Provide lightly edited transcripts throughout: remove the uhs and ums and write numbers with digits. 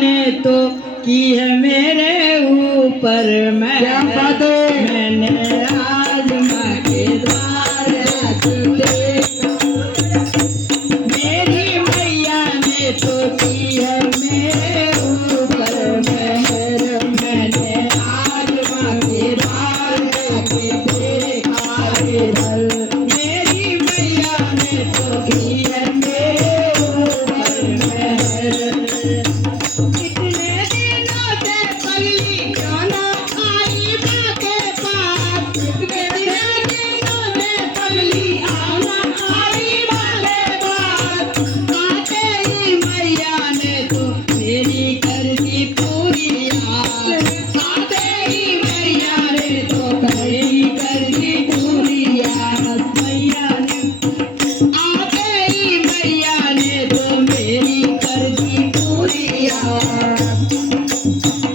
ने तो की है मेरे ऊपर मैंने आज माँ के द्वार देखा। मेरी मैया ने तो की है मेरे ऊपर मेहर, मैंने आज माँ के द्वार देखा इधर। मेरी मैया ने तो की है मेरे ऊपर मेहर। कितने दिनों से पगली क्यों ना आई माँ के पास, कितने दिनों से पगली आना आई माँ के पास। आते ही मैया ने तो मेरी कर दी पूरी आस, आते ही मैया ने तो मेरी कर दी पूरी आस। मैया ने आते ही मैया ने तो मेरी कर दी पूरी आस।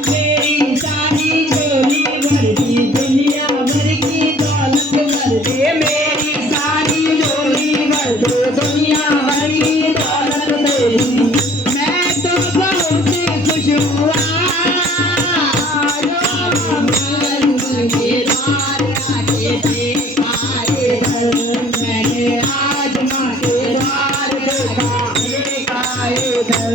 मेरी सारी झोली भर दी दुनिया भर की दौलत भर दे, मेरी सारी झोली भर दे दुनिया भर की दौलत मेरी। मैं तो बहुत खुश हुआ मैंने आज माँ के द्वार देखा इधर।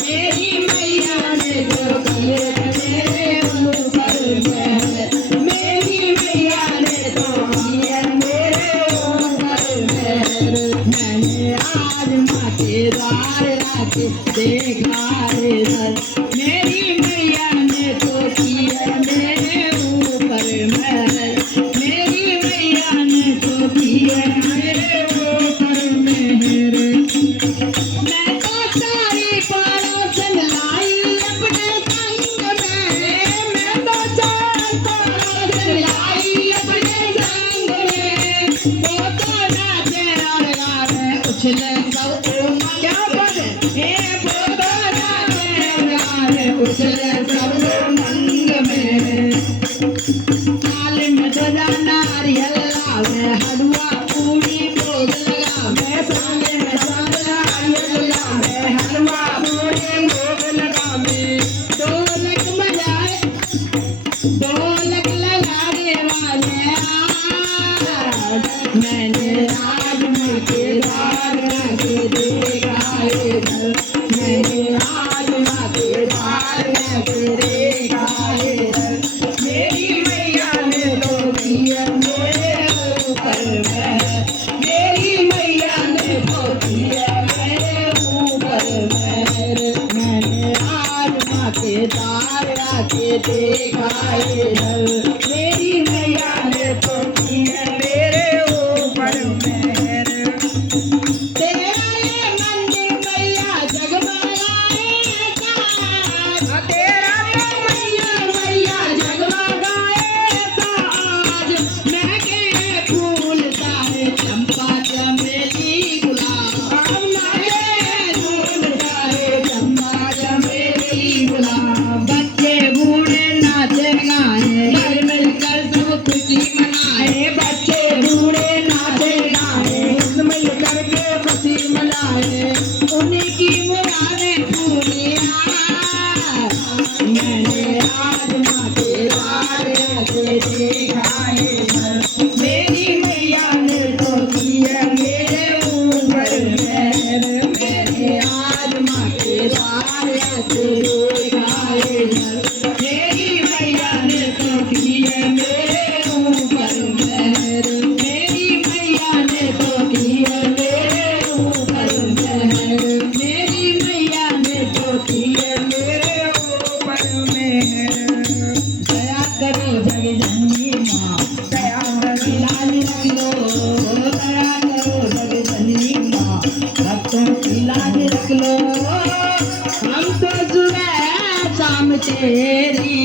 मेरी मैया ने तो किए मेरे ऊपर मेहर, मेरी मैया ने तो किए मेरे ऊपर मेहर। मैंने आज माँ के द्वार देखा इधर। मेरी मैया ने तो किए मेरे ऊपर मेहर, मेरी मैया ने तो किए मेरे ऊपर मेहर। मैं तो सारी पड़ोसन लाई अपने संग में, मैं तो चार पड़ोसन लाई अपने संग में। वो तो नाचे और गावे उछले सब क्या बोले हे, वो तो नाचे और गावे उछले सब मंग में। थाल में ध्वजा नारियल लावे, हलवा पूरी भोग लगावे। थाल में ध्वजा नारियल लावे, हलवा पूरी भोग लगावे। ढोलक बजाए ढोलक लगाने वाले आज, मैंने आज माँ के द्वार देखा इधर। मैंने आज माँ के द्वार देखा इधर। मेरी मैया ने तो किया मेरे ऊपर मेहर, मेरी मैया ने तो किया मेरे ऊपर मेहर। मैंने आज माँ के द्वार देखा इधर। मेरी मैया ने तो किया मेरे ऊपर मेहर। तेरा ये मंदिर मैया जगमगाएगा, तेरा ये मैया जगमगाएगा आज। महके फूल सारे चंपा चमेली गुलाब, महके फूल सारे चंपा चमेली गुलाब। बच्चे बूढ़े नाचे गाए घर मिलकर सब खुशी मनाए, बच्चे बूढ़े नाचे गाए मिलकर के खुशी मनाए। उन्हीं की मुरादें पूरी मैंने आज माँ के द्वार देखा इधर। मेरी मैया ने तो किया मेरे ऊपर मेहर, मैंने आज माँ के द्वार देखा इधर। मेरी मैया ने तो किया मेरे ऊपर मेहर, मेरी मैया ने तो किया मेरे ऊपर मेहर, मेरी मैया ने तो किया मेरे ऊपर मेहर। दया करो जगजननी माँ, दया करो लाल रख लो, दया करो जगजननी माँ, भक्तों की लाज रख लो। हम तो सुबह शाम तेरी